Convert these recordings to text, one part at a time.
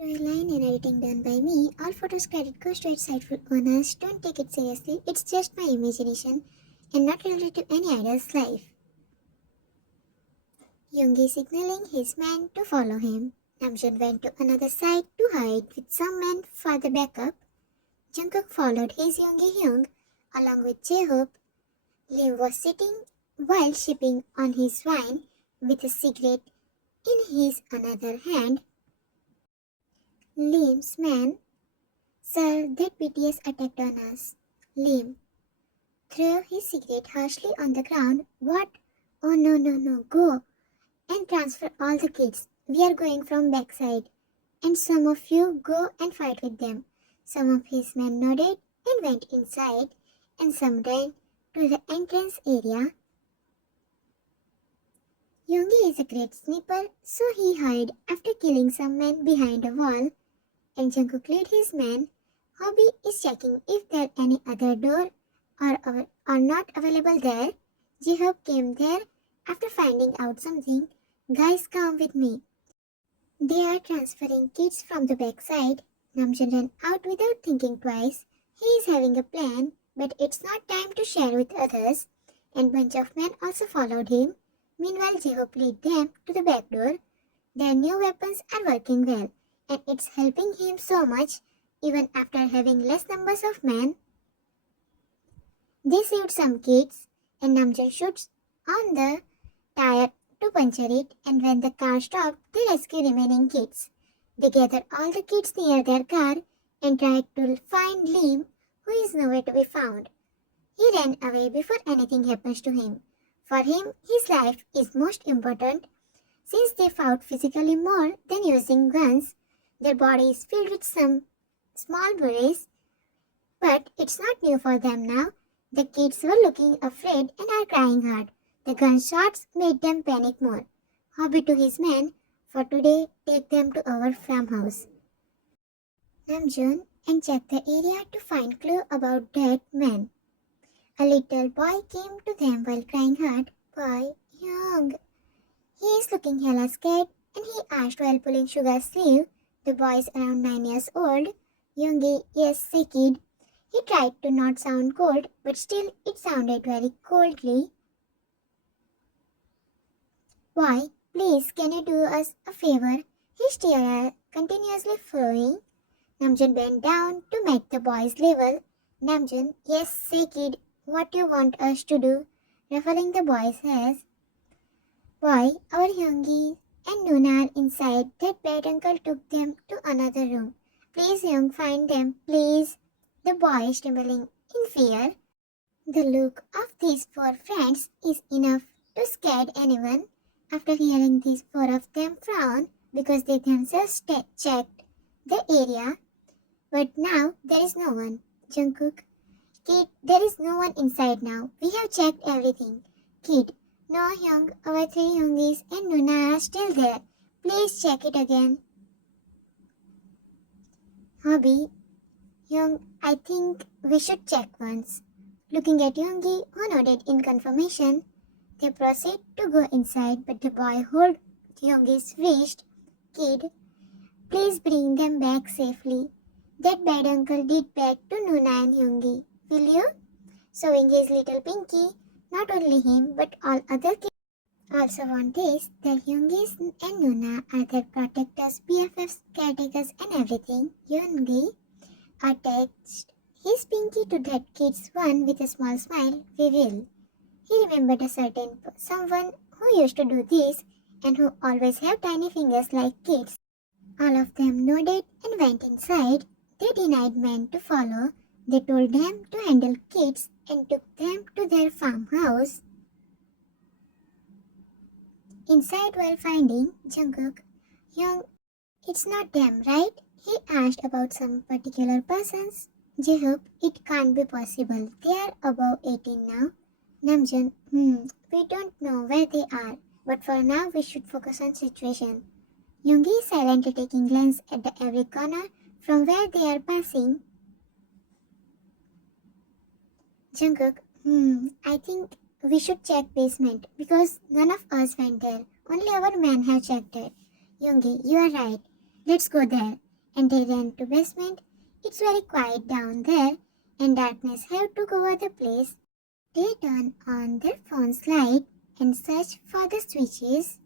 Line and editing done by me. All photos credit goes to its rightful owners. Don't take it seriously. It's just my imagination and not related to any idol's life. Yoongi signaling his men to follow him. Namjoon went to another side to hide with some men for the backup. Jungkook followed his Yoongi Hyung along with J-Hope. Lim was sitting while sipping on his wine with a cigarette in his another hand. Lim's man, "Sir, that BTS attacked on us." Lim threw his cigarette harshly on the ground. "What? Oh no, go and transfer all the kids. We are going from backside. And some of you go and fight with them." Some of his men nodded and went inside, and some ran to the entrance area. Yoongi is a great sniper, so he hid after killing some men behind a wall, and Jungkook led his men. Hobby is checking if there any other door are not available there. J-Hope came there after finding out something. "Guys, come with me. They are transferring kids from the backside." Namjoon ran out without thinking twice. He is having a plan, but it's not time to share with others, and bunch of men also followed him. Meanwhile, J-Hope led them to the back door. Their new weapons are working well, and it's helping him so much even after having less numbers of men. They saved some kids, and Namjoon shoots on the tire to puncture it, and when the car stopped, they rescue remaining kids. They gather all the kids near their car and try to find Lim, who is nowhere to be found. He ran away before anything happens to him. For him, his life is most important. Since they fought physically more than using guns, their body is filled with some small bruises, but it's not new for them now. The kids were looking afraid and are crying hard. The gunshots made them panic more. Hobby to his men, "For today, take them to our farmhouse, Namjoon, and check the area to find clue about that man." A little boy came to them while crying hard. "Boy, young." He is looking hella scared, and he asked while pulling Sugar's sleeve. The boy is around 9 years old. Yoongi, "Yes, say kid." He tried to not sound cold, but still it sounded very coldly. "Boy, please, can you do us a favor?" His tears are continuously flowing. Namjoon bent down to make the boy's level. Namjoon, "Yes, say kid, what you want us to do?" Ruffling the boy's hair. "Boy, our Hyungi and Nuna are inside. That bad uncle took them to another room. Please, Young, find them, please." The boy is trembling in fear. The look of these four friends is enough to scare anyone. After hearing these four of them frown because they themselves checked the area, but now there is no one. Jungkook, "Kid, there is no one inside now. We have checked everything." Kid, "No, Hyung, our three Hyungis and Nuna are still there. Please check it again." Hobby, "Hyung, I think we should check once." Looking at Yoongi, who nodded in confirmation, they proceed to go inside, but the boy holds Yoongi's wrist. "Kid, please bring them back safely. That bad uncle did back to Nuna and Yoongi. Will you?" Showing his little pinky, not only him but all other kids also want this. Their Yoongis and Nuna are their protectors, BFFs, caretakers and everything. Yoongi attached his pinky to that kid's one with a small smile. "We will." He remembered a certain someone who used to do this and who always have tiny fingers like kids. All of them nodded and went inside. They denied men to follow. They told them to handle kids and took them to their farmhouse. Inside, while finding Jungkook, "Young, it's not them, right?" He asked about some particular persons. J-Hope, "It can't be possible. They are above 18 now." Namjoon, "We don't know where they are, but for now we should focus on situation." Yoongi is silently taking glance at every corner from where they are passing. Jungkook, I think we should check basement because none of us went there. Only our men have checked it." Yoongi, "You are right. Let's go there." and they ran to basement. It's very quiet down there, and darkness have took over the place. They turn on their phone's light and search for the switches.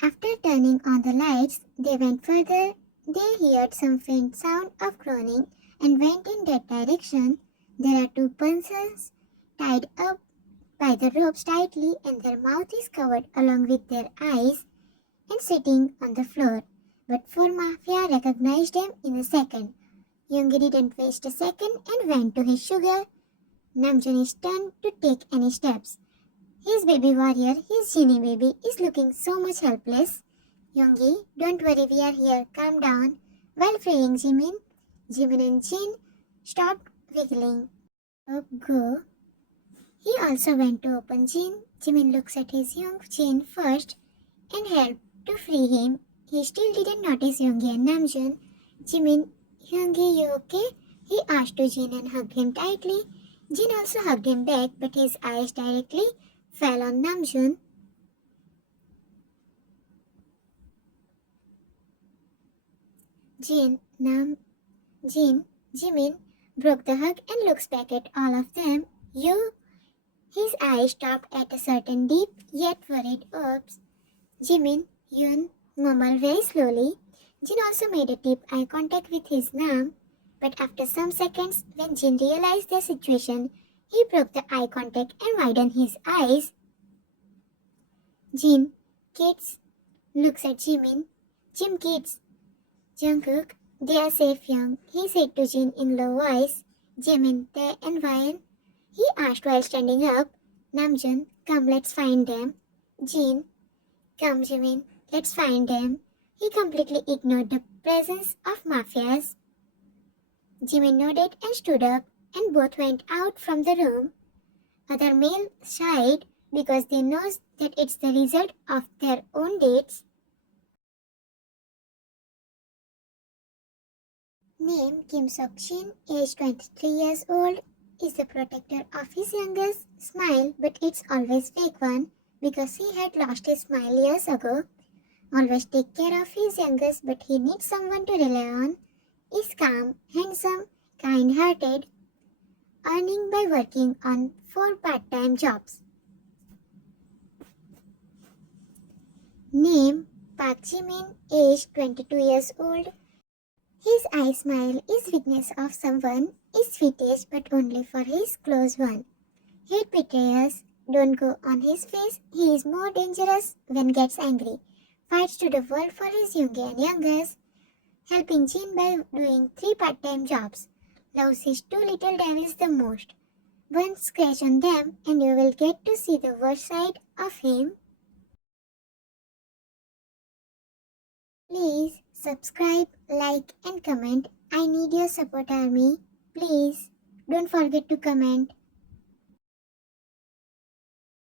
After turning on the lights, they went further. They heard some faint sound of groaning and went in that direction. There are two persons tied up by the ropes tightly, and their mouth is covered along with their eyes and sitting on the floor. But for Mafia recognized them in a second. Yoongi didn't waste a second and went to his sugar. Namjoon is turned to take any steps. His baby warrior, his genie baby, is looking so much helpless. Yoongi, don't worry, we are here. Calm down. While freeing Jimin and Jin stopped wiggling. Oh, go. He also went to open Jin. Jimin looks at his young Jin first and helped to free him. He still didn't notice Yoongi and Namjoon. Jimin, Yoongi, you okay? He asked to Jin and hugged him tightly. Jin also hugged him back, but his eyes directly fell on Namjoon. Jimin broke the hug and looks back at all of them. You? His eyes stopped at a certain deep yet worried oops. Jimin, Yoon murmured very slowly. Jin also made a deep eye contact with his Nam, but after some seconds, when Jin realized the situation, he broke the eye contact and widened his eyes. Jin, kids, looks at Jimin. Jim, kids. Jungkook, they are safe, young, he said to Jin in low voice. Jimin, they and Ryan? He asked while standing up. Namjoon, come, let's find them. Jin, come, Jimin, let's find them. He completely ignored the presence of mafias. Jimin nodded and stood up, and both went out from the room. Other males shied because they know that it's the result of their own deeds. Name Kim Sok-shin, age 23 years old, is the protector of his youngest. Smile, but it's always fake one because he had lost his smile years ago. Always take care of his youngest, but he needs someone to rely on. Is calm, handsome, kind-hearted, earning by working on 4 part-time jobs. Name Park Jimin, age 22 years old. His eye smile is weakness of someone, is sweetest but only for his close one. Hate betrayers, don't go on his face, he is more dangerous when gets angry. Fights to the world for his young and youngest, helping Jin by doing 3 part-time jobs. Loves his 2 little devils the most. One scratch on them and you will get to see the worst side of him. Please subscribe, like and comment. I need your support, army. Please don't forget to comment.